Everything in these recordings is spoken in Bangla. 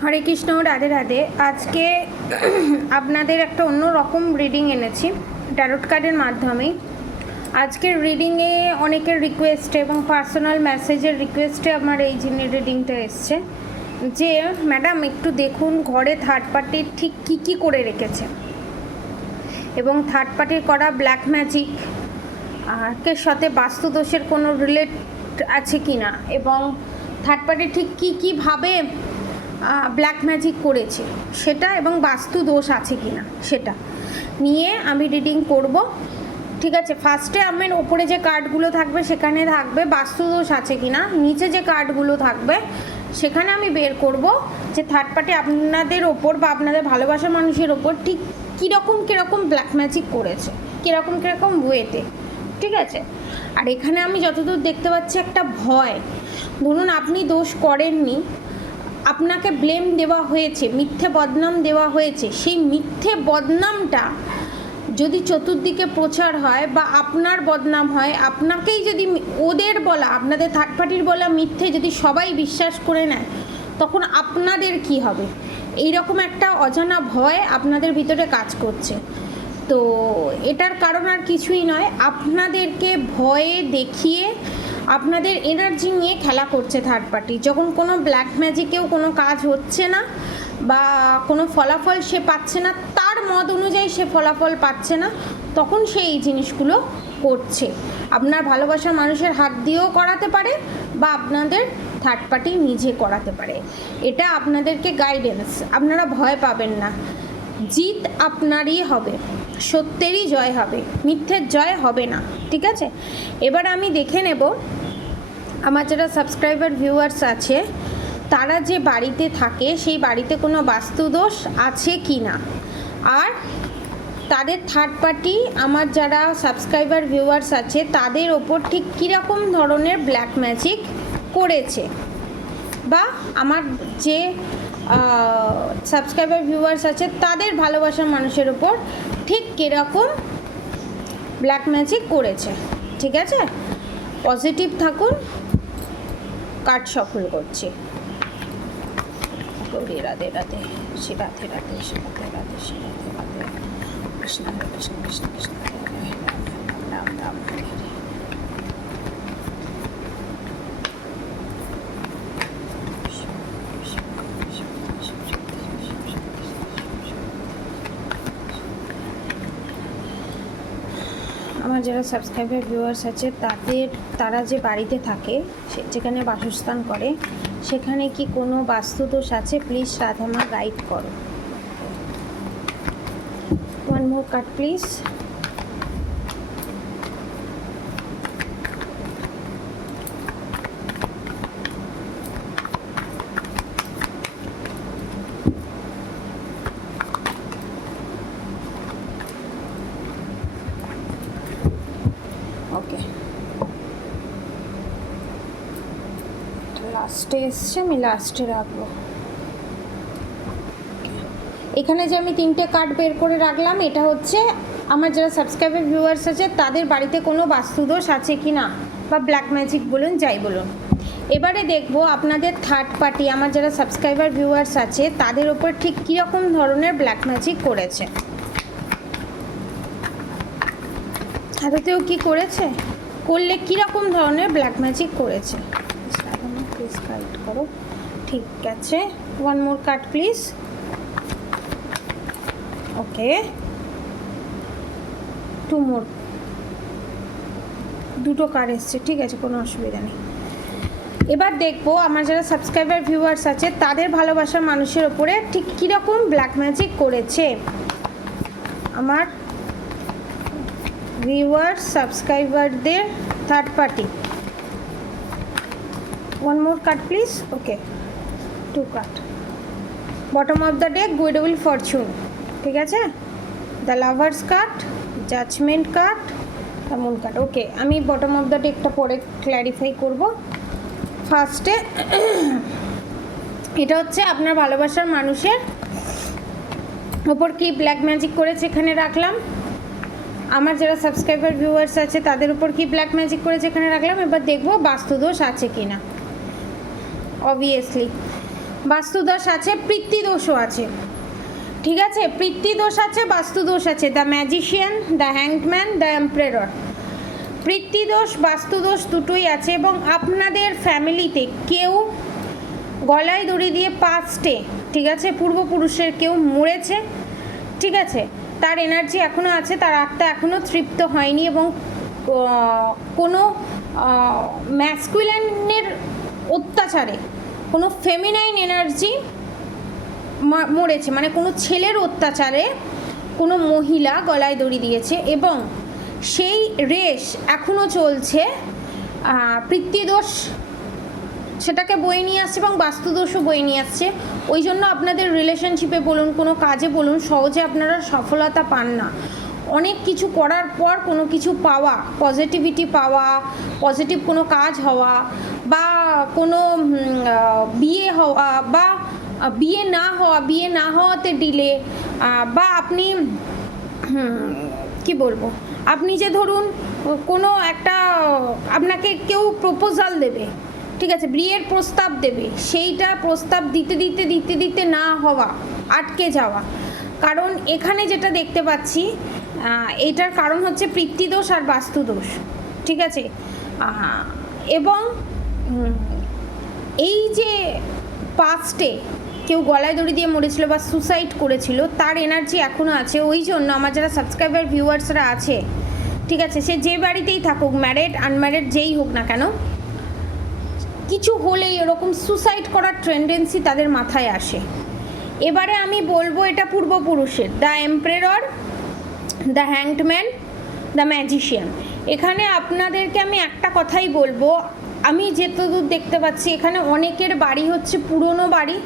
হরে কৃষ্ণ, রাধে রাধে। আজকে আপনাদের একটা অন্য রকম রিডিং এনেছি ট্যারোট কার্ডের মাধ্যমে। আজকের রিডিংয়ে অনেকের রিকোয়েস্টে এবং পার্সোনাল মেসেজের রিকোয়েস্টে আমার এই রিডিংটা এসছে যে ম্যাডাম একটু দেখুন ঘরে থার্ড পার্টির ঠিক কী করে রেখেছে এবং থার্ড পার্টির করা ব্ল্যাক ম্যাজিক কে সাথে বাস্তুদোষের কোনো রিলেট আছে কি না, এবং থার্ড পার্টি ঠিক কীভাবে ব্ল্যাক ম্যাজিক করেছে সেটা, এবং বাস্তু দোষ আছে কি না সেটা নিয়ে আমি রিডিং করব। ঠিক আছে, ফার্স্টে আমার ওপরে যে কার্ডগুলো থাকবে সেখানে থাকবে বাস্তু দোষ আছে কি না, নিচে যে কার্ডগুলো থাকবে সেখানে আমি বের করব যে থার্ড পার্টি আপনাদের ওপর বা আপনাদের ভালোবাসার মানুষের ওপর ঠিক কীরকম ব্ল্যাক ম্যাজিক করেছে, কীরকম ওয়েতে। ঠিক আছে, আর এখানে আমি যতদূর দেখতে পাচ্ছি একটা ভয়। ধরুন আপনি দোষ করেননি, আপনাকে ব্লেম দেওয়া হয়েছে, মিথ্যে বদনাম দেওয়া হয়েছে, সেই মিথ্যে বদনামটা যদি চতুর্দিকে প্রচার হয় বা আপনার বদনাম হয়, আপনাকেই যদি ওদের বলা, আপনাদের থার্ড পার্টির বলা মিথ্যে যদি সবাই বিশ্বাস করে নেয়, তখন আপনাদের কি হবে? এইরকম একটা অজানা ভয় আপনাদের ভিতরে কাজ করছে। তো এটার কারণ আর কিছুই নয়, আপনাদেরকে ভয়ে দেখিয়ে আপনাদের এনার্জি নিয়ে খেলা করছে থার্ড পার্টি। যখন কোনো ব্ল্যাক ম্যাজিকেও কোনো কাজ হচ্ছে না বা কোনো ফলাফল সে পাচ্ছে না, তার মত অনুযায়ী সে ফলাফল পাচ্ছে না, তখন সে এই জিনিসগুলো করছে। আপনার ভালোবাসার মানুষের হাত দিয়েও করাতে পারে বা আপনাদের থার্ড পার্টি নিজে করাতে পারে। এটা আপনাদেরকে গাইডেন্স, আপনারা ভয় পাবেন না, জিত আপনারই হবে, সত্যেরই জয় হবে, মিথ্যের জয় হবে না। ঠিক আছে, এবার আমি দেখে নেব আমার যারা সাবস্ক্রাইবার ভিউয়ার্স আছে তারা যে বাড়িতে থাকে সেই বাড়িতে কোনো বাস্তুদোষ আছে কি না, আর তাদের থার্ড পার্টি আমার যারা সাবস্ক্রাইবার ভিউয়ার্স আছে তাদের ওপর ঠিক কীরকম ধরনের ব্ল্যাক ম্যাজিক করেছে, বা আমার যে সাবস্ক্রাইবার ভিউয়ার্স আছে তাদের ভালোবাসার মানুষের ওপর ঠিক কীরকম ব্ল্যাক ম্যাজিক করেছে। ঠিক আছে, পজিটিভ থাকুন, কার্ড সফল করছি। রাধে রাধে, শ্রী রাধে রাধে, শ্রী রাধে রাধে, শ্রী রাধে রাধে, কৃষ্ণ কৃষ্ণ কৃষ্ণ কৃষ্ণ রাম রাম হরে হরে। আমার যারা সাবস্ক্রাইবার ভিউয়ার্স আছে তারা যে বাড়িতে থাকে, যেখানে বাসস্থান করে, সেখানে কি কোনো বাস্তুদোষ আছে? প্লিজ রাধামা গাইড করো। One more card please. Okay, লাস্টে এসছে, আমি লাস্টে রাখবো। এখানে যে আমি তিনটে কার্ড বের করে রাখলাম, এটা হচ্ছে আমার যারা সাবস্ক্রাইবার ভিউয়ার্স আছে তাদের বাড়িতে কোনো বাস্তুদোষ আছে কি না, বা ব্ল্যাক ম্যাজিক বলুন, যাই বলুন। এবারে দেখবো আপনাদের থার্ড পার্টি আমার যারা সাবস্ক্রাইবার ভিউয়ার্স আছে তাদের ওপর ঠিক কীরকম ধরনের ব্ল্যাক ম্যাজিক করেছে। আদতেও কি করেছে, করলে কীরকম ধরনের ব্ল্যাক ম্যাজিক করেছে, প্লিজ গাইড করো। ঠিক আছে, one more card please. Okay, two more, দুটো কার্ড এসছে। ঠিক আছে, কোনো অসুবিধা নেই। এবার দেখবো আমার যারা সাবস্ক্রাইবার ভিউয়ার্স আছে তাদের ভালোবাসার মানুষের ওপরে ঠিক কীরকম ব্ল্যাক ম্যাজিক করেছে আমার ভিউয়ার্স সাবস্ক্রাইবারদের third party. One more card please. Okay, two card. Bottom of the deck, goodwill fortune. ঠিক আছে, the lovers card, judgement card, the moon card. Okay, আমি বটম অফ দ্য ডেকটা পরে ক্ল্যারিফাই করব। ফার্স্টে এটা হচ্ছে আপনার ভালোবাসার মানুষের ওপর কি ব্ল্যাক ম্যাজিক করেছে, এখানে রাখলাম। আমার যারা সাবস্ক্রাইবার ভিউয়ার্স আছে তাদের উপর কি ব্ল্যাক ম্যাজিক করেছে, এখানে রাখলাম। এবার দেখবো বাস্তুদোষ আছে কি না। অবভিয়াসলি বাস্তুদোষ আছে, পিতৃদোষও আছে, ঠিক আছে? পিতৃদোষ আছে, বাস্তুদোষ আছে। The magician, the hanged man, the emperor. পিতৃদোষ বাস্তুদোষ দুটোই আছে এবং আপনাদের ফ্যামিলিতে কেউ গলায় দড়ি দিয়ে পাস্টে, ঠিক আছে, পূর্বপুরুষের কেউ মরেছে, ঠিক আছে, তার এনার্জি এখনও আছে, তার আত্মা এখনও তৃপ্ত হয়নি এবং কোনো ম্যাসকুলিনের অত্যাচারে কোনো ফেমিনাইন এনার্জি মরেছে, মানে কোনো ছেলের অত্যাচারে কোনো মহিলা গলায় দড়ি দিয়েছে এবং সেই রেশ এখনও চলছে। পিতৃদোষ সেটাকে বয়ে নিয়ে আসছে এবং বাস্তুদোষও বয়ে নিয়ে আসছে। ওই জন্য আপনাদের রিলেশনশিপে বলুন, কোনো কাজে বলুন, সহজে আপনারা সফলতা পান না। অনেক কিছু করার পর কোনো কিছু পাওয়া, পজিটিভিটি পাওয়া, পজিটিভ কোনো কাজ হওয়া বা কোনো বিয়ে হওয়া বা বিয়ে না হওয়াতে ডিলে, বা আপনি কি বলবো, আপনি যে ধরুন কোনো একটা আপনাকে কেউ প্রপোজাল দেবে, ঠিক আছে, বিয়ের প্রস্তাব দেবে, সেইটা প্রস্তাব দিতে না হওয়া, আটকে যাওয়া। কারণ এখানে যেটা দেখতে পাচ্ছি এটার কারণ হচ্ছে পিতৃদোষ আর বাস্তুদোষ, ঠিক আছে? এবং এই যে পাস্টে কেউ গলায় দড়ি দিয়ে মরেছিল বা সুসাইড করেছিল, তার এনার্জি এখনও আছে। ওই জন্য আমার যারা সাবস্ক্রাইবার ভিউয়ার্সরা আছে, ঠিক আছে, সে যে বাড়িতেই থাকুক, ম্যারিড আনম্যারিড যেই হোক না কেন, কিছু হলেই এরকম সুসাইড করার টেন্ডেন্সি তাদের মাথায় আসে। এবারে আমি বলবো এটা পূর্বপুরুষের, the emperor, the hanged man, the magician. এখানে আপনাদেরকে আমি একটা কথাই বলবো, আমি যেতদূর দেখতে পাচ্ছি এখানে অনেকের বাড়ি হচ্ছে পুরনো বাড়ি,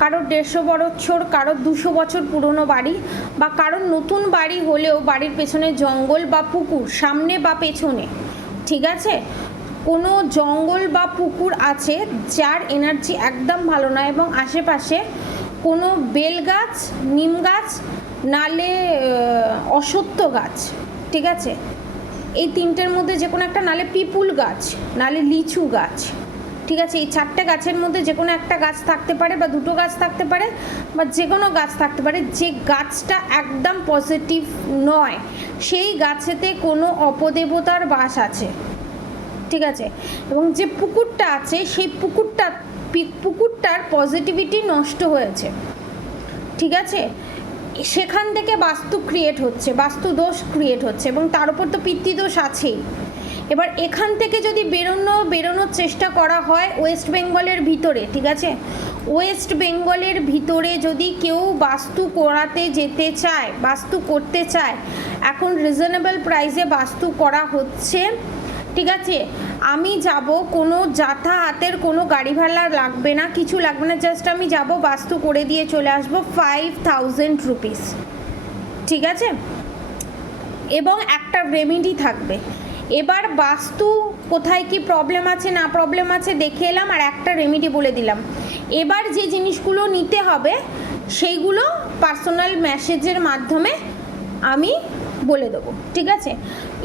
কারোর 150 বছর, কারোর 200 বছর পুরনো বাড়ি, বা কারোর নতুন বাড়ি হলেও বাড়ির পেছনে জঙ্গল বা পুকুর, সামনে বা পেছনে, ঠিক আছে, কোনো জঙ্গল বা পুকুর আছে যার এনার্জি একদম ভালো নয় এবং আশেপাশে কোনো বেল গাছ, নিম গাছ, নালে অশ্বত্থ গাছ, ঠিক আছে, এই তিনটের মধ্যে যে কোনো একটা, নালে পিপুল গাছ, নালে লিচু গাছ, ঠিক আছে, এই 4টে গাছের মধ্যে যে কোনো একটা গাছ থাকতে পারে বা 2টো গাছ থাকতে পারে বা যে কোনো গাছ থাকতে পারে। যে গাছটা একদম পজিটিভ নয় সেই গাছেতে কোনো অপদেবতার বাস আছে, ঠিক আছে, এবং যে পুকুরটা আছে সেই পুকুরটার পজিটিভিটি নষ্ট হয়েছে, ঠিক আছে, সেখান থেকে বাস্তু ক্রিয়েট হচ্ছে, বাস্তু দোষ ক্রিয়েট হচ্ছে এবং তার উপর তো পিতৃদোষ আছেই। এবার এখান থেকে যদি বেরোনোর চেষ্টা করা হয় ওয়েস্ট বেঙ্গলের ভিতরে, ঠিক আছে, ওয়েস্ট বেঙ্গলের ভিতরে যদি কেউ বাস্তু করাতে যেতে চায়, বাস্তু করতে চায়, এখন রিজনেবল প্রাইসে বাস্তু করা হচ্ছে, ঠিক আছে, আমি যাব, কোনো যাতায়াতের কোনো গাড়ি ভাড়া লাগবে না, কিছু লাগবে না, জাস্ট আমি যাব, বাস্তু করে দিয়ে চলে আসবো, 5000 রুপিস, ঠিক আছে, এবং একটা রেমেডি থাকবে। এবার বাস্তু কোথায় কি প্রবলেম আছে না প্রবলেম আছে দেখে এলাম আর একটা রেমেডি বলে দিলাম। এবার যে জিনিসগুলো নিতে হবে সেইগুলো পার্সোনাল মেসেজের মাধ্যমে আমি বলে দেবো, ঠিক আছে?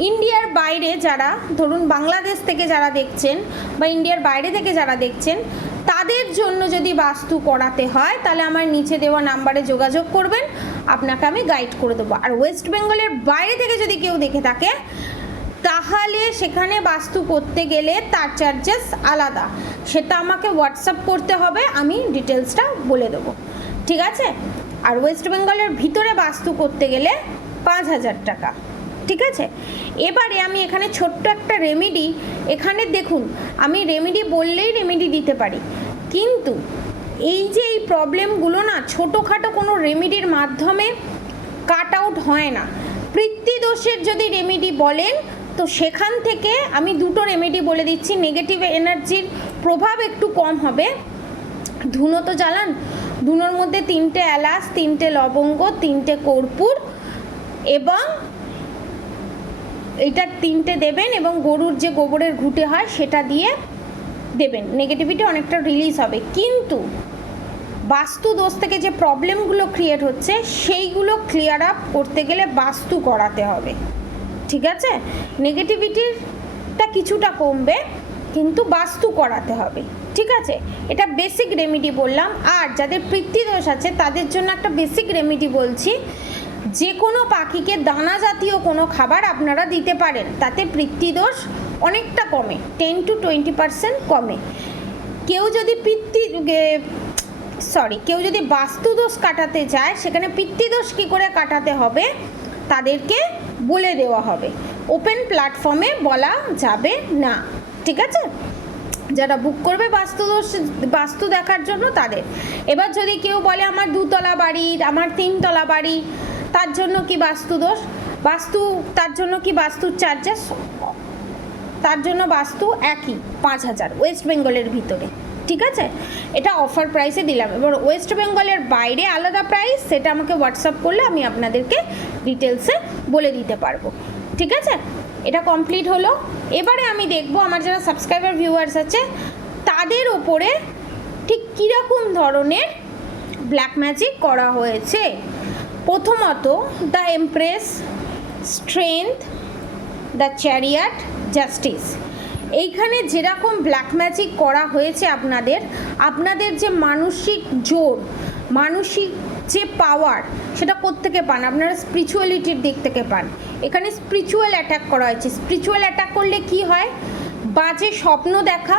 ইন্ডিয়ার বাইরে যারা, ধরুন বাংলাদেশ থেকে যারা দেখছেন বা ইন্ডিয়ার বাইরে থেকে যারা দেখছেন, তাদের জন্য যদি বাস্তু করাতে হয় তাহলে আমার নিচে দেওয়া নাম্বারে যোগাযোগ করবেন, আপনাকে আমি গাইড করে দেবো। আর ওয়েস্ট বেঙ্গলের বাইরে থেকে যদি কেউ দেখে থাকে তাহলে সেখানে বাস্তু করতে গেলে তার চার্জেস আলাদা, সেটা আমাকে হোয়াটসঅ্যাপ করতে হবে, আমি ডিটেলসটা বলে দেবো, ঠিক আছে? আর ওয়েস্ট বেঙ্গলের ভিতরে বাস্তু করতে গেলে 5000 টাকা, ঠিক আছে? এবারে আমি এখানে ছোট্ট একটা রেমেডি, এখানে দেখুন আমি রেমেডি বললেই রেমেডি দিতে পারি, কিন্তু এই যে এই প্রবলেমগুলো না ছোটোখাটো কোনো রেমেডির মাধ্যমে কাট আউট হয় না। পিতৃদোষের যদি রেমেডি বলেন তো সেখান থেকে আমি 2টো রেমেডি বলে দিচ্ছি, নেগেটিভ এনার্জির প্রভাব একটু কম হবে। ধুনো তো জ্বালান, ধুনোর মধ্যে 3টে এলাচ, 3টে লবঙ্গ, 3টে কর্পূর এবং এটা 3টে দেবেন এবং গরুর যে গোবরের ঘুঁটে হয় সেটা দিয়ে দেবেন, নেগেটিভিটি অনেকটা রিলিজ হবে। কিন্তু বাস্তু দোষ থেকে যে প্রবলেমগুলো ক্রিয়েট হচ্ছে সেইগুলো ক্লিয়ার আপ করতে গেলে বাস্তু করাতে হবে, ঠিক আছে? নেগেটিভিটিটা কিছুটা কমবে কিন্তু বাস্তু করাতে হবে, ঠিক আছে, এটা বেসিক রেমেডি বললাম। আর যাদের পিতৃদোষ আছে তাদের জন্য একটা বেসিক রেমেডি বলছি, যে কোনো পাখিকে দানা জাতীয় কোনো খাবার আপনারা দিতে পারেন, তাতে পিতৃদোষ অনেকটা কমে, 10 to 20% কমে। কেউ যদি বাস্তুদোষ কাটাতে চায়, সেখানে পিতৃদোষ কী করে কাটাতে হবে তাদেরকে বলে দেওয়া হবে, ওপেন প্ল্যাটফর্মে বলা যাবে না, ঠিক আছে? যারা বুক করবে বাস্তু দেখার জন্য তাদের। এবার যদি কেউ বলে আমার 2 তলা বাড়ি, আমার 3 তলা বাড়ি, তার জন্য কি তার জন্য কি বাস্তুর চার্জেস, তার জন্য বাস্তু একই 5,000 ওয়েস্ট বেঙ্গলের ভিতরে, ঠিক আছে? এটা অফার প্রাইসে দিলাম। এবার ওয়েস্ট বেঙ্গলের বাইরে আলাদা প্রাইস, সেটা আমাকে হোয়াটসঅ্যাপ করলে আমি আপনাদেরকে ডিটেলসে বলে দিতে পারবো, ঠিক আছে? এটা কমপ্লিট হলো। এবারে আমি দেখবো আমার যারা সাবস্ক্রাইবার ভিউয়ার্স আছে তাদের ওপরে ঠিক কীরকম ধরনের ব্ল্যাক ম্যাজিক করা হয়েছে। প্রথমত the empress, strength, the chariot, justice. এইখানে যেরকম ব্ল্যাক ম্যাজিক করা হয়েছে আপনাদের যে মানসিক জোর, মানসিক যে পাওয়ার, সেটা কোত্থেকে পান? আপনারা স্পিরিচুয়ালিটির দিক থেকে পান। এখানে স্পিরিচুয়াল অ্যাটাক করা হয়েছে। স্পিরিচুয়াল অ্যাটাক করলে কি হয়? বাজে স্বপ্ন দেখা,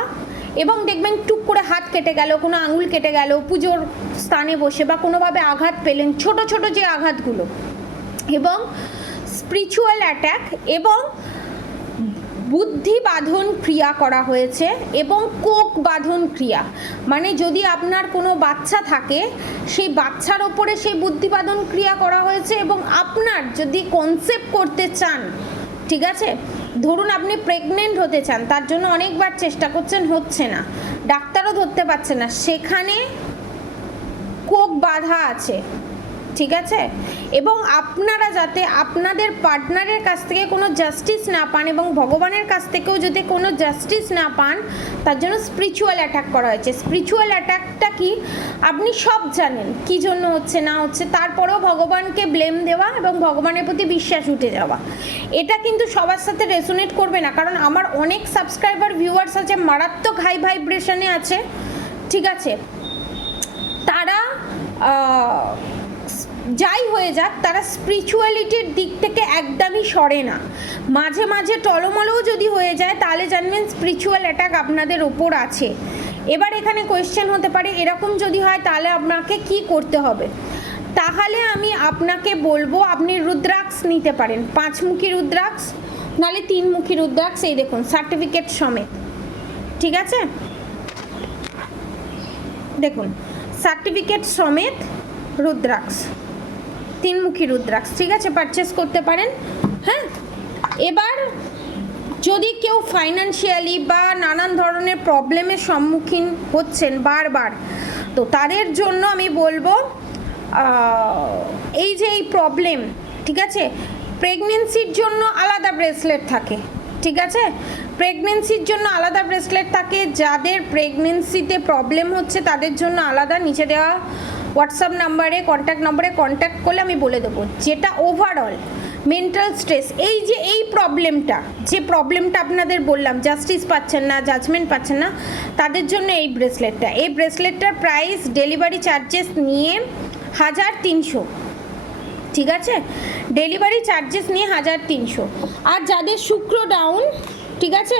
এবং দেখবেন টুক করে হাত কেটে গেল, কোনো আঙুল কেটে গেল পুজোর স্থানে বসে, বা কোনোভাবে আঘাত পেলেন, ছোট ছোট যে আঘাতগুলো, এবং স্পিরিচুয়াল অ্যাটাক, এবং বুদ্ধি বাঁধন ক্রিয়া করা হয়েছে, এবং কোক বাঁধন ক্রিয়া, মানে যদি আপনার কোনো বাচ্চা থাকে সেই বাচ্চার ওপরে সেই বুদ্ধি বাঁধন ক্রিয়া করা হয়েছে। এবং আপনার যদি কনসেপ্ট করতে চান, ঠিক আছে, ধরুন আপনি প্রেগনেন্ট হতে চান, তার জন্য অনেকবার চেষ্টা করছেন, হচ্ছে না, ডাক্তারও ধরতে পারছে না, সেখানে কোক বাঁধা আছে, ঠিক আছে? এবং আপনারা যাতে আপনাদের পার্টনারের কাছ থেকে কোনো জাস্টিস না পান, এবং ভগবানের কাছ থেকেও যদি কোনো জাস্টিস না পান, তার জন্য স্পিরিচুয়াল অ্যাটাক করা হয়েছে। স্পিরিচুয়াল অ্যাটাকটা কি আপনি সব জানেন, কী জন্য হচ্ছে না হচ্ছে, তারপরেও ভগবানকে ব্লেম দেওয়া এবং ভগবানের প্রতি বিশ্বাস উঠে যাওয়া। এটা কিন্তু সবার সাথে রেসোনেট করবে না, কারণ আমার অনেক সাবস্ক্রাইবার ভিউয়ার্স আছে মারাত্মক হাই ভাইব্রেশনে আছে, ঠিক আছে? তারা যাই হয়ে যাক, তারা স্পিরিচুয়ালিটির দিক থেকে একদমই সরে না। মাঝে মাঝে টলমলও যদি হয়ে যায়, তাহলে জানবেন স্পিরিচুয়াল অ্যাটাক আপনাদের ওপর আছে। এবার এখানে কোয়েশ্চেন হতে পারে, এরকম যদি হয় তাহলে আপনাকে কি করতে হবে? তাহলে আমি আপনাকে বলবো আপনি রুদ্রাক্ষ নিতে পারেন, 5মুখী রুদ্রাক্ষ, নাহলে 3মুখী রুদ্রাক্ষ। এই দেখুন সার্টিফিকেট সমেত, ঠিক আছে? দেখুন সার্টিফিকেট সমেত রুদ্রাক্ষ, 3মুখী রুদ্রাক্ষ, ঠিক আছে, পারচেস করতে পারেন। হ্যাঁ, এবার যদি কেউ ফাইন্যান্সিয়ালি বা নানান ধরনের প্রবলেমের সম্মুখীন হচ্ছেন বারবার, তো তাদের জন্য আমি বলবো এই যে এই প্রবলেম, ঠিক আছে, প্রেগনেন্সির জন্য আলাদা ব্রেসলেট থাকে, ঠিক আছে, প্রেগনেন্সির জন্য আলাদা ব্রেসলেট থাকে। যাদের প্রেগনেন্সিতে প্রবলেম হচ্ছে তাদের জন্য আলাদা, নিচে দেওয়া হোয়াটসঅ্যাপ নাম্বারে কন্ট্যাক্ট নম্বরে কন্ট্যাক্ট করলে আমি বলে দেবো। যেটা ওভারঅল মেন্টাল স্ট্রেস, এই যে এই প্রবলেমটা আপনাদের বললাম, জাস্টিস পাচ্ছেন না, জাজমেন্ট পাচ্ছেন না, তাদের জন্য এই ব্রেসলেটটার প্রাইস ডেলিভারি চার্জেস নিয়ে 1300, ঠিক আছে, ডেলিভারি চার্জেস নিয়ে 1300। আর যাদের শুক্র ডাউন, ঠিক আছে,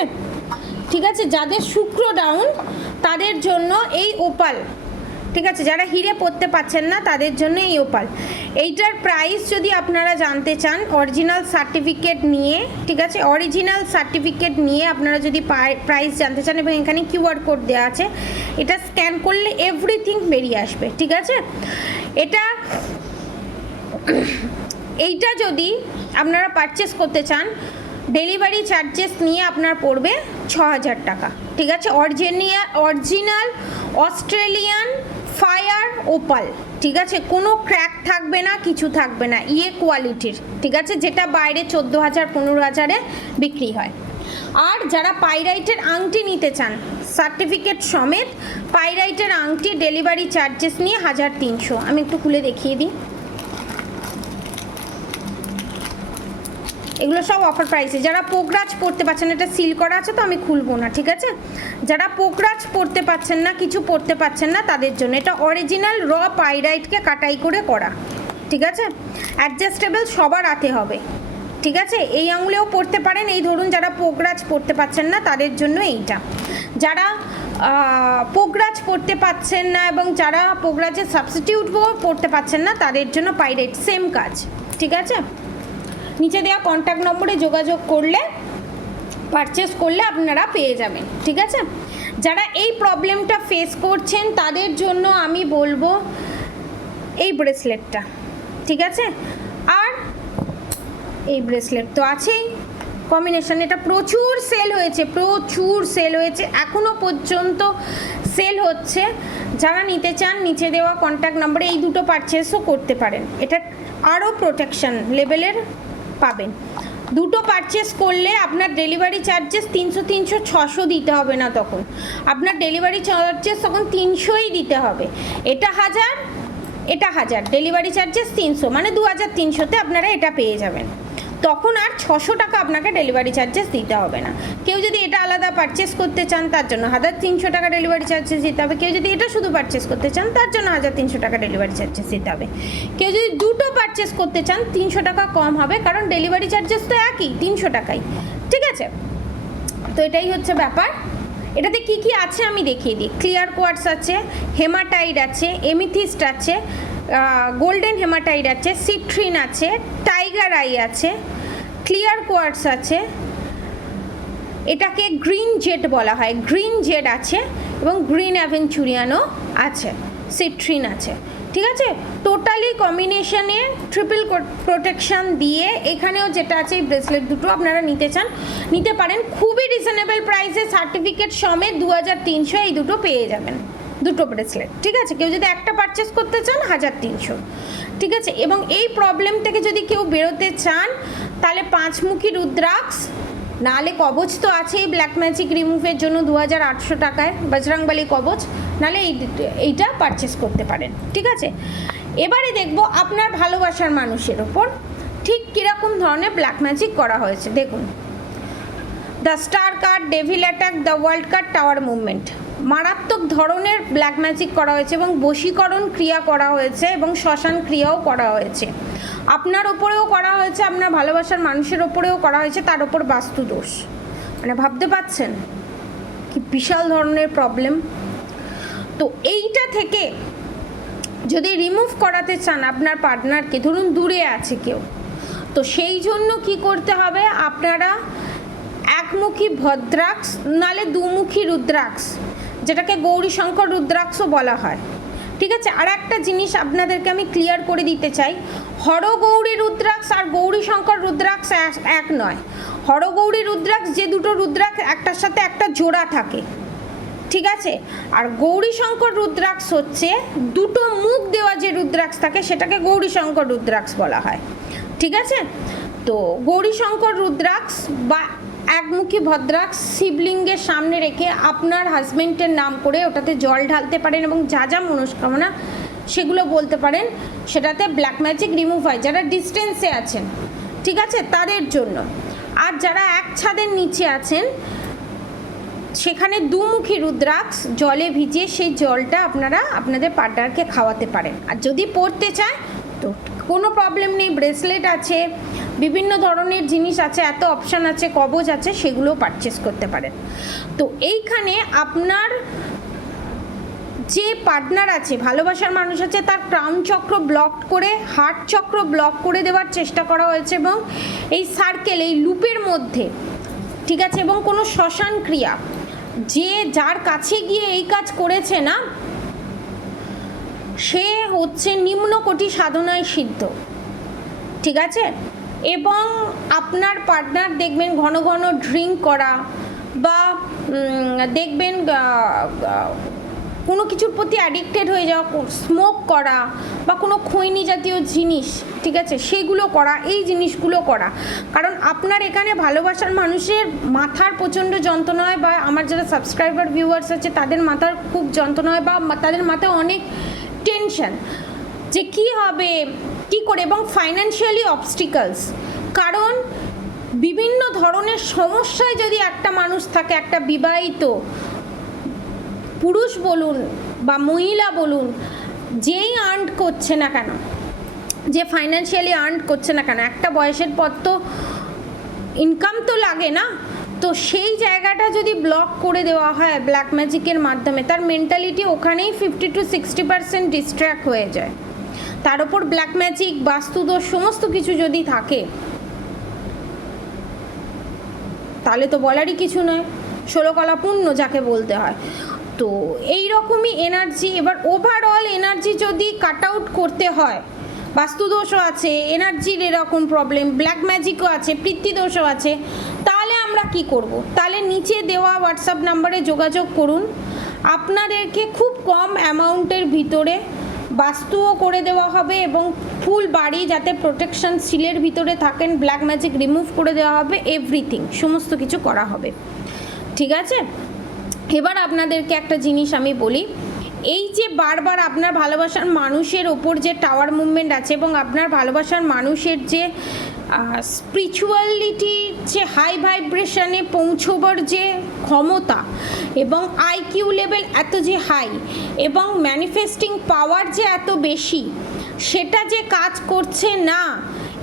যাদের শুক্র ডাউন তাদের জন্য এই ওপাল, ঠিক আছে, যারা হিরে পরতে পারছেন না তাদের জন্য এই ওপাল। এইটার প্রাইস যদি আপনারা জানতে চান, অরিজিনাল সার্টিফিকেট নিয়ে, ঠিক আছে, অরিজিনাল সার্টিফিকেট নিয়ে আপনারা যদি প্রাইস জানতে চান, এবং এখানে কিউআর কোড দেওয়া আছে, এটা স্ক্যান করলে এভরিথিং বেরিয়ে আসবে, ঠিক আছে? এইটা যদি আপনারা পারচেস করতে চান, ডেলিভারি চার্জেস নিয়ে আপনার পড়বে 6000 টাকা, ঠিক আছে, অরিজিনাল অস্ট্রেলিয়ান ফায়ার ওপাল, ঠিক আছে, কোনো ক্র্যাক থাকবে না, কিছু থাকবে না, কোয়ালিটির, ঠিক আছে, যেটা বাইরে 14,000 15,000-এ বিক্রি হয়। আর যারা পাইরাইটের আংটি নিতে চান সার্টিফিকেট সমেত, পাইরাইটের আংটি ডেলিভারি চার্জেস নিয়ে 1300। আমি একটু খুলে দেখিয়ে দিই। এগুলো সব অফার প্রাইসে। যারা পোকরাজ পড়তে পারছেন, এটা সিল করা আছে তো আমি খুলবো না, ঠিক আছে? যারা পোকরাজ পড়তে পারছেন না, কিছু পড়তে পারছেন না, তাদের জন্য এটা অরিজিনাল র পাইরাইটকে কাটাই করে করা, ঠিক আছে? অ্যাডজাস্টেবল সবার হাতে হবে, ঠিক আছে? এই আঙুলেও পড়তে পারেন। এই ধরুন যারা পোকরাজ পড়তে পারছেন না তাদের জন্য এইটা। যারা পোকরাজ পড়তে পাচ্ছেন না এবং যারা পোকরাজের সাবস্টিটিউট পড়তে পাচ্ছেন না তাদের জন্য পাইরাইট, সেম কাজ, ঠিক আছে? নিচে দেওয়া কন্ট্যাক্ট নম্বরে যোগাযোগ করলে, পারচেস করলে আপনারা পেয়ে যাবেন, ঠিক আছে? যারা এই প্রবলেমটা ফেস করছেন তাদের জন্য আমি বলবো এই ব্রেসলেটটা, ঠিক আছে? আর এই ব্রেসলেট তো আছেই কম্বিনেশন। এটা প্রচুর সেল হয়েছে, প্রচুর সেল হয়েছে, এখনও পর্যন্ত সেল হচ্ছে। যারা নিতে চান নিচে দেওয়া কন্ট্যাক্ট নম্বরে এই দুটো পারচেসও করতে পারেন। এটা আরও প্রোটেকশন লেভেলের পাবেন। দুটো পারচেস করলে আপনার ডেলিভারি চার্জেস 300 600 দিতে হবে না, তখন আপনার ডেলিভারি চার্জেস তখন 300ই দিতে হবে। এটা 1000, এটা 1000, ডেলিভারি চার্জেস 300, মানে 2300-তে আপনারা এটা পেয়ে যাবেন। তখন আর 600 টাকা আপনাকে ডেলিভারি চার্জেস দিতে হবে না। কেউ যদি এটা আলাদা পারচেস করতে চান তার জন্য 1300 টাকা ডেলিভারি চার্জেস দিতে হবে। কেউ যদি এটা শুধু পারচেস করতে চান তার জন্য 1300 টাকা ডেলিভারি চার্জেস দিতে হবে। কেউ যদি দুটো পারচেস করতে চান 300 টাকা কম হবে, কারণ ডেলিভারি চার্জেস তো একই 300 টাকাই, ঠিক আছে? তো এটাই হচ্ছে ব্যাপার। এটাতে কি কি আছে আমি দেখিয়ে দিই। ক্লিয়ার কোয়ার্টস আছে, হেমাটাইড আছে, এমিথিস্ট আছে, গোল্ডেন হেমাটাইড আছে, সিট্রিন আছে, টাইগার আই আছে, ক্লিয়ার কোয়ার্টস আছে, এটাকে গ্রিন জেড বলা হয়, গ্রিন জেড আছে, এবং গ্রিন অ্যাভেঞ্চুরিয়ানও আছে, সিট্রিন আছে, ঠিক আছে? টোটালি কম্বিনেশনে ট্রিপল প্রোটেকশন দিয়ে এখানেও যেটা আছে এই ব্রেসলেট দুটো আপনারা নিতে চান নিতে পারেন। খুবই রিজনেবল প্রাইসে সার্টিফিকেট সমেত 2300 এই দুটো পেয়ে যাবেন, দুটো ব্রেসলেট, ঠিক আছে? কেউ যদি একটা পারচেস করতে চান 1300, ঠিক আছে? এবং এই প্রবলেম থেকে যদি কেউ বেরোতে চান তাহলে 5মুখী রুদ্রাক্ষ, নাহলে কবচ তো আছেই ব্ল্যাক ম্যাজিক রিমুভের জন্য 2800 টাকায়, বজরংবলী কবচ, নাহলে এইটা পারচেস করতে পারেন, ঠিক আছে? এবারে দেখব আপনার ভালোবাসার মানুষের ওপর ঠিক কীরকম ধরনের ব্ল্যাক ম্যাজিক করা হয়েছে। দেখুন, the star card, devil attack, the world card, tower movement, মারাত্মক ধরনের ব্ল্যাক ম্যাজিক করা হয়েছে এবং বশীকরণ ক্রিয়া করা হয়েছে এবং শ্মশান ক্রিয়াও করা হয়েছে। আপনার ওপরেও করা হয়েছে, আপনার ভালোবাসার মানুষের ওপরেও করা হয়েছে, তার ওপর বাস্তু দোষ। মানে ভাবতে পারছেন কি বিশাল ধরনের প্রবলেম। তো এইটা থেকে যদি রিমুভ করাতে চান আপনার পার্টনারকে, ধরুন দূরে আছে কেউ, তো সেই জন্য কি করতে হবে, আপনারা একমুখী ভদ্রাক্ষ নালে দুমুখী রুদ্রাক্ষ, যেটাকে গৌরীশঙ্কর রুদ্রাক্ষও বলা হয়, ঠিক আছে? আর একটা জিনিস আপনাদেরকে আমি ক্লিয়ার করে দিতে চাই, হরগৌরী রুদ্রাক্ষ আর গৌরীশঙ্কর রুদ্রাক্ষ এক নয়। হরগৌরী রুদ্রাক্ষ যে দুটো রুদ্রাক্ষ একটার সাথে একটা জোড়া থাকে, ঠিক আছে? আর গৌরীশঙ্কর রুদ্রাক্ষ হচ্ছে দুটো মুখ দেওয়া যে রুদ্রাক্ষ থাকে, সেটাকে গৌরীশঙ্কর রুদ্রাক্ষ বলা হয়, ঠিক আছে? তো গৌরীশঙ্কর রুদ্রাক্ষ বা একমুখী ভদ্রাক্ষ শিবলিঙ্গের সামনে রেখে আপনার হাজবেন্ডের নাম করে ওটাতে জল ঢালতে পারেন এবং যা যা মনস্কামনা সেগুলো বলতে পারেন, সেটাতে ব্ল্যাক ম্যাজিক রিমুভ হয়। যারা ডিস্টেন্সে আছেন, ঠিক আছে, তাদের জন্য। আর যারা এক ছাদের নিচে আছেন সেখানে দুমুখী রুদ্রাক্ষ জলে ভিজিয়ে সেই জলটা আপনারা আপনাদের পার্টনারকে খাওয়াতে পারেন। আর যদি পড়তে চায় তো কোনো প্রবলেম নেই, ব্রেসলেট আছে, বিভিন্ন ধরনের জিনিস আছে, এত অপশান আছে, কবচ আছে, সেগুলো পারচেস করতে পারেন। তো এইখানে আপনার যে পার্টনার আছে, ভালোবাসার মানুষ আছে, তার ক্রাউন চক্র ব্লক করে হার্ট চক্র ব্লক করে দেওয়ার চেষ্টা করা হয়েছে এবং এই সার্কেল, এই লুপের মধ্যে, ঠিক আছে, এবং কোনো শ্মশান ক্রিয়া, যে যার কাছে গিয়ে এই কাজ করেছে না, সে হচ্ছে নিম্নকোটি সাধনায় সিদ্ধ, ঠিক আছে? এবং আপনার পার্টনার দেখবেন ঘন ঘন ড্রিঙ্ক করা বা দেখবেন কোনো কিছুর প্রতি অ্যাডিক্টেড হয়ে যাওয়া, স্মোক করা বা কোনো খৈনি জাতীয় জিনিস, ঠিক আছে, সেগুলো করা, এই জিনিসগুলো করা। কারণ আপনার এখানে ভালোবাসার মানুষের মাথার প্রচণ্ড যন্ত্রণা হয়, বা আমার যারা সাবস্ক্রাইবার ভিউয়ার্স আছে তাদের মাথার খুব যন্ত্রণা হয়, বা তাদের মাথায় অনেক টেনশন যে কি হবে, কি করে, এবং ফাইন্যান্সিয়ালি অবস্টিকলস। কারণ বিভিন্ন ধরনের সমস্যায় যদি একটা মানুষ থাকে, একটা বিবাহিত পুরুষ বলুন বা মহিলা বলুন, যেই আর্ন করছে না কেন, যে ফাইন্যান্সিয়ালি আর্ন করছে না কেন, একটা বয়সের পর তো ইনকাম তো লাগে না, তো সেই জায়গাটা যদি ব্লক করে দেওয়া হয় ব্ল্যাক ম্যাজিকের মাধ্যমে, তার মেন্টালিটি ওখানেই 50 to 60% ডিস্ট্র্যাক্ট হয়ে যায়। তার উপর ব্ল্যাক ম্যাজিক, বাস্তুদোষ সমস্ত কিছু যদি থাকে, তাহলে তো বলারই কিছু নয়, 16 কলা পূর্ণ যাকে বলতে হয়। তো এই রকমই এনার্জি, এবার ওভারঅল এনার্জি যদি কাট আউট করতে হয়, বাস্তুদোষও আছে, এনার্জির এরকম প্রবলেম, ব্ল্যাক ম্যাজিকও আছে, পিতৃদোষও আছে, তাহলে আমরা কি করব? তাহলে নিচে দেওয়া হোয়াটসঅ্যাপ নাম্বারে যোগাযোগ করুন। আপনাদেরকে খুব কম অ্যামাউন্টের ভিতরে বাস্তুও করে দেওয়া হবে এবং ফুল বাড়ি যাতে প্রোটেকশন সিলের ভিতরে থাকেন, ব্ল্যাক ম্যাজিক রিমুভ করে দেওয়া হবে, এভরিথিং সমস্ত কিছু করা হবে। ঠিক আছে, এবার আপনাদেরকে একটা জিনিস আমি বলি, এই যে বারবার আপনার ভালোবাসার মানুষের ওপর যে টাওয়ার মুভমেন্ট আছে এবং আপনার ভালোবাসার মানুষের যে স্পিরিচুয়ালিটির যে হাই ভাইব্রেশনে পৌঁছবার যে ক্ষমতা এবং আইকিউ লেভেল এত যে হাই এবং ম্যানিফেস্টিং পাওয়ার যে এত বেশি, সেটা যে কাজ করছে না,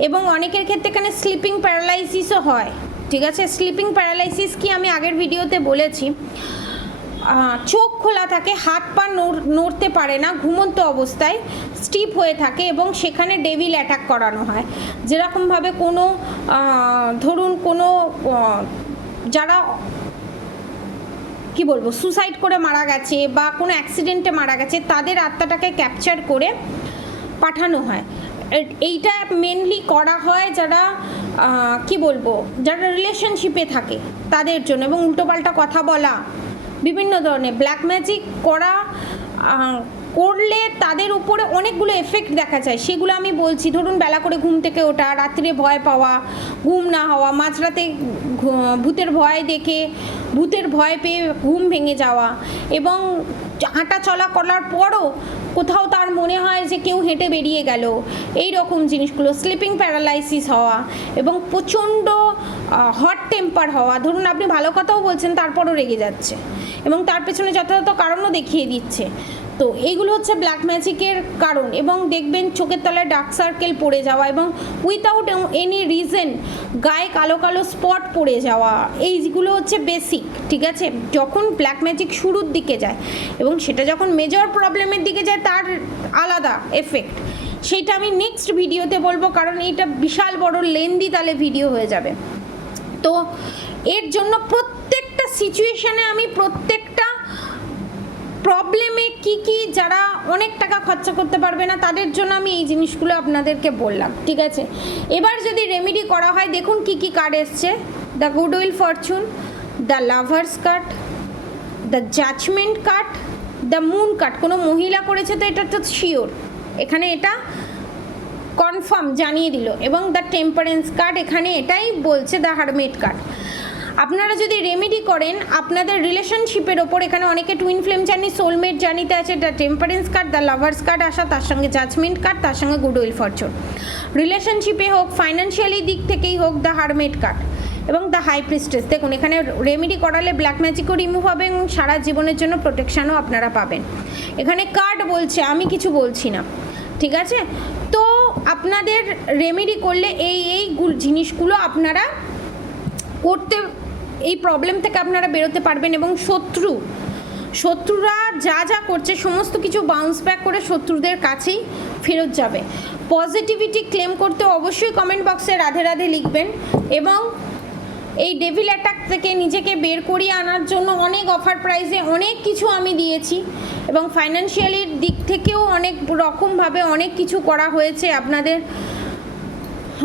এবং অনেকের ক্ষেত্রে এখানে স্লিপিং প্যারালাইসিসও হয়। ঠিক আছে, স্লিপিং প্যারালাইসিস কি আমি আগের ভিডিওতে বলেছি, চোখ খোলা থাকে, হাত পা নড়তে পারে না, ঘুমন্ত অবস্থায় স্টিপ হয়ে থাকে এবং সেখানে ডেভিল অ্যাটাক করানো হয়। যেরকমভাবে কোনো ধরুন কোনো যারা কি বলবো সুসাইড করে মারা গেছে বা কোনো অ্যাক্সিডেন্টে মারা গেছে, তাদের আত্মাটাকে ক্যাপচার করে পাঠানো হয়। এইটা মেনলি করা হয় যারা কি বলবো যারা রিলেশনশিপে থাকে তাদের জন্য, এবং উল্টোপাল্টা কথা বলা, বিভিন্ন ধরনের ব্ল্যাক ম্যাজিক করলে তাদের উপরে অনেকগুলো এফেক্ট দেখা যায়। সেগুলো আমি বলছি, ধরুন বেলা করে ঘুম থেকে ওঠা, রাত্রে ভয় পাওয়া, ঘুম না হওয়া, মাঝরাতে ভূতের ভয় দেখে ভূতের ভয় পেয়ে ঘুম ভেঙে যাওয়া, এবং হাঁটা চলা করার পরও কোথাও তার মনে হয় যে কেউ হেঁটে বেরিয়ে গেল, এই রকম জিনিসগুলো, স্লিপিং প্যারালাইসিস হওয়া এবং প্রচণ্ড হট টেম্পার হওয়া, ধরুন আপনি ভালো কথাও বলছেন তারপরও রেগে যাচ্ছে এবং তার পেছনে যথাযথ কারণও দেখিয়ে দিচ্ছে। তো এইগুলো হচ্ছে ব্ল্যাক ম্যাজিকের কারণ। এবং দেখবেন চোখের তলায় ডার্ক সার্কেল পড়ে যাওয়া এবং উইথাউট এনি রিজন গায়ে কালো কালো স্পট পড়ে যাওয়া, এইগুলো হচ্ছে বেসিক। ঠিক আছে, যখন ব্ল্যাক ম্যাজিক শুরুর দিকে যায় এবং সেটা যখন মেজর প্রবলেমের দিকে যায় তার আলাদা এফেক্ট, সেইটা আমি নেক্সট ভিডিওতে বলবো, কারণ এইটা বিশাল বড় লেন্দি তাহলে ভিডিও হয়ে যাবে। তো এর জন্য প্রত্যেকটা সিচুয়েশানে আমি প্রত্যেকটা প্রবলেমে কি যারা অনেক টাকা খরচা করতে পারবে না তাদের জন্য আমি এই জিনিসগুলো আপনাদেরকে বললাম। ঠিক আছে, এবার যদি রেমেডি করা হয়, দেখুন কি কার্ড এসছে, the good will fortune, the lovers card, the judgement card, the moon card. কোনো মহিলা করেছে তো এটা তো শিওর, এখানে এটা কনফার্ম জানিয়ে দিল, এবং দ্য টেম্পারেন্স কার্ড এখানে এটাই বলছে, দ্য হারমেট কার্ড। আপনারা যদি রেমেডি করেন আপনাদের রিলেশনশিপের ওপর, এখানে অনেকে টুইন ফ্লেম জার্নি, সোলমেট জার্নিতে আছে, the temperance card, the lovers card আসা, তার সঙ্গে জাজমেন্ট কার্ড, তার সঙ্গে গুড উইল ফরচুন। রিলেশনশিপে হোক, ফাইন্যান্সিয়ালি দিক থেকেই হোক, দ্য হারমেট কার্ড এবং দ্য হাই প্রিস্টেস। দেখুন এখানে রেমেডি করালে ব্ল্যাক ম্যাজিকও রিমুভ হবে এবং সারা জীবনের জন্য প্রোটেকশানও আপনারা পাবেন। এখানে কার্ড বলছে, আমি কিছু বলছি না। ঠিক আছে, তো আপনাদের রেমেডি করলে এই জিনিসগুলো আপনারা করতে, এই প্রবলেম থেকে আপনারা বেরোতে পারবেন এবং শত্রুরা যা করছে সমস্ত কিছু বাউন্স ব্যাক করে শত্রুদের কাছেই ফেরত যাবে। পজিটিভিটি ক্লেম করতে অবশ্যই কমেন্ট বক্সে রাধে রাধে লিখবেন, এবং এই ডেভিল অ্যাটাক থেকে নিজেকে বের করিয়ে আনার জন্য অনেক অফার প্রাইসে অনেক কিছু আমি দিয়েছি, এবং ফাইন্যান্সিয়ালির দিক থেকেও অনেক রকমভাবে অনেক কিছু করা হয়েছে আপনাদের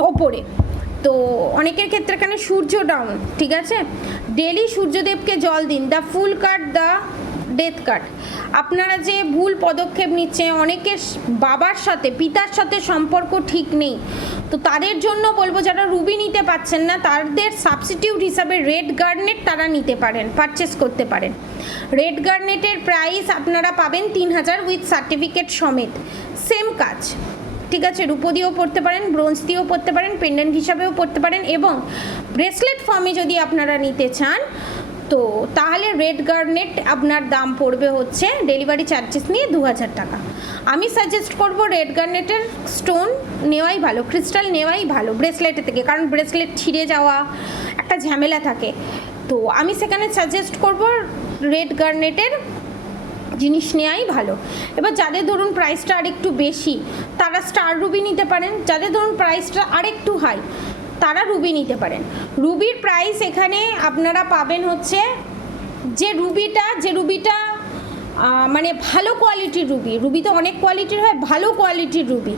ওপরে। তো অনেকের ক্ষেত্রে এখানে সূর্য ডাউন। ঠিক আছে, ডেলি সূর্যদেবকে জল দিন। The fool card, the death card. আপনারা যে ভুল পদক্ষেপ নিচ্ছে, অনেকের বাবার সাথে পিতার সাথে সম্পর্ক ঠিক নেই, তো তাদের জন্য বলবো যারা রুবি নিতে পারছেন না তাদের সাবস্টিটিউট হিসাবে রেড গার্নেট তারা নিতে পারেন, পারচেস করতে পারেন। রেড গার্নেটের প্রাইস আপনারা পাবেন 3000 উইথ সার্টিফিকেট সমেত। সেম কাজ, ঠিক আছে, রূপো দিয়েও পরতে পারেন, ব্রোঞ্জ দিয়েও পরতে পারেন, পেন্ডেন্ট হিসাবেও পরতে পারেন, এবং ব্রেসলেট ফর্মে যদি আপনারা নিতে চান তো তাহলে রেড গার্নেট আপনার দাম পড়বে হচ্ছে ডেলিভারি চার্জেস নিয়ে 2000 টাকা। আমি সাজেস্ট করব রেড গার্নেটের স্টোন নেওয়াই ভালো, ক্রিস্টাল নেওয়াই ভালো ব্রেসলেটের থেকে, কারণ ব্রেসলেট ছিঁড়ে যাওয়া একটা ঝামেলা থাকে। তো আমি সেখানে সাজেস্ট করব রেড গার্নেটের জিনিস নেওয়াই ভালো। এবার যাদের ধরুন প্রাইসটা আরেকটু বেশি তারা স্টার রুবি নিতে পারেন, যাদের ধরুন প্রাইসটা আরেকটু হাই তারা রুবি নিতে পারেন। রুবির প্রাইস এখানে আপনারা পাবেন হচ্ছে যে রুবিটা মানে ভালো কোয়ালিটির রুবি তো অনেক কোয়ালিটির হয়, ভালো কোয়ালিটির রুবি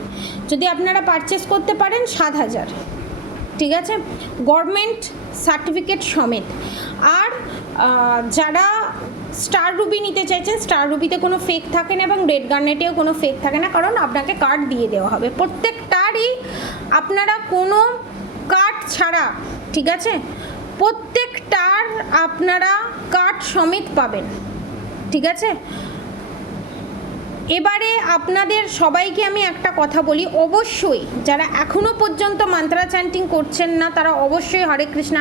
যদি আপনারা পারচেস করতে পারেন 7000, ঠিক আছে, গভর্নমেন্ট সার্টিফিকেট সমেত। আর যারা স্টার রুবি নিতে চাইছেন, স্টার রুবিতে কোনো ফেক থাকে না এবং রেড গার্নেটেও কোনো ফেক থাকে না, কারণ আপনাকে কার্ড দিয়ে দেওয়া হবে প্রত্যেকটারই, আপনারা কোনো কার্ড ছাড়া, ঠিক আছে, প্রত্যেকটার আপনারা কার্ড সমেত পাবেন, ঠিক আছে। এবারে আপনাদের সবাইকে আমি একটা কথা বলি, অবশ্যই যারা এখনও পর্যন্ত মন্ত্রা চ্যান্টিং করছেন না তারা অবশ্যই হরে কৃষ্ণা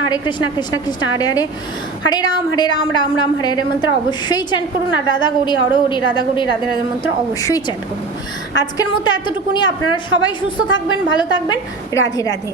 কৃষ্ণ কৃষ্ণ হরে হরে, হরে রাম রাম রাম হরে হরে মন্ত্র অবশ্যই চ্যান্ট করুন, আর রাধা গৌরী হরে হরি, রাধা গৌরী রাধে রাধে মন্ত্র অবশ্যই চ্যান্ট করুন। আজকের মতো এতটুকুনি, আপনারা সবাই সুস্থ থাকবেন, ভালো থাকবেন, রাধে রাধে।